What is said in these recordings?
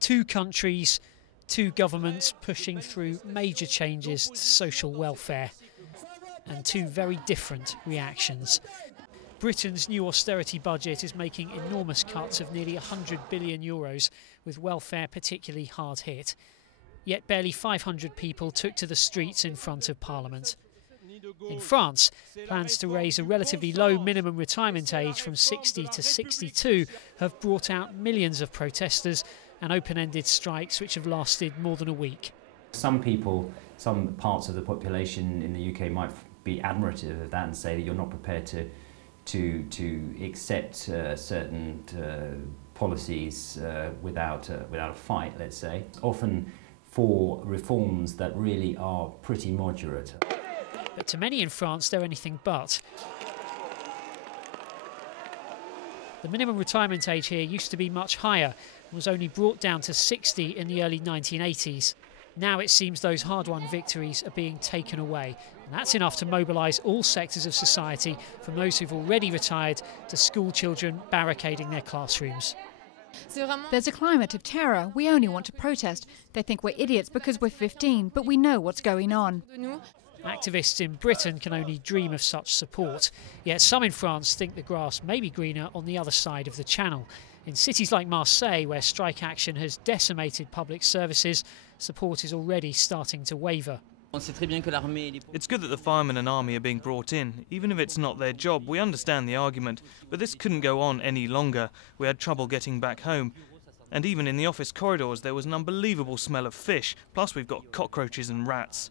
Two countries, two governments pushing through major changes to social welfare, and two very different reactions. Britain's new austerity budget is making enormous cuts of nearly €100 billion, with welfare particularly hard hit. Yet barely 500 people took to the streets in front of Parliament. In France, plans to raise a relatively low minimum retirement age from 60 to 62 have brought out millions of protesters and open-ended strikes which have lasted more than a week. Some people, some parts of the population in the UK might be admirative of that and say that you're not prepared to accept certain policies without a fight, let's say. Often for reforms that really are pretty moderate. But to many in France, they're anything but. The minimum retirement age here used to be much higher and was only brought down to 60 in the early 1980s. Now it seems those hard-won victories are being taken away, and that's enough to mobilise all sectors of society, from those who've already retired to school children barricading their classrooms. There's a climate of terror. We only want to protest. They think we're idiots because we're 15, but we know what's going on. Activists in Britain can only dream of such support, yet some in France think the grass may be greener on the other side of the Channel. In cities like Marseille, where strike action has decimated public services, support is already starting to waver. It's good that the firemen and army are being brought in. Even if it's not their job, we understand the argument. But this couldn't go on any longer. We had trouble getting back home. And even in the office corridors, there was an unbelievable smell of fish. Plus, we've got cockroaches and rats.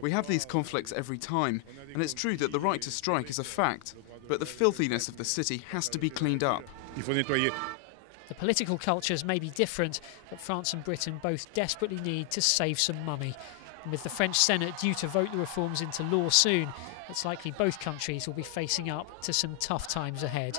We have these conflicts every time, and it's true that the right to strike is a fact, but the filthiness of the city has to be cleaned up. The political cultures may be different, but France and Britain both desperately need to save some money. And with the French Senate due to vote the reforms into law soon, it's likely both countries will be facing up to some tough times ahead.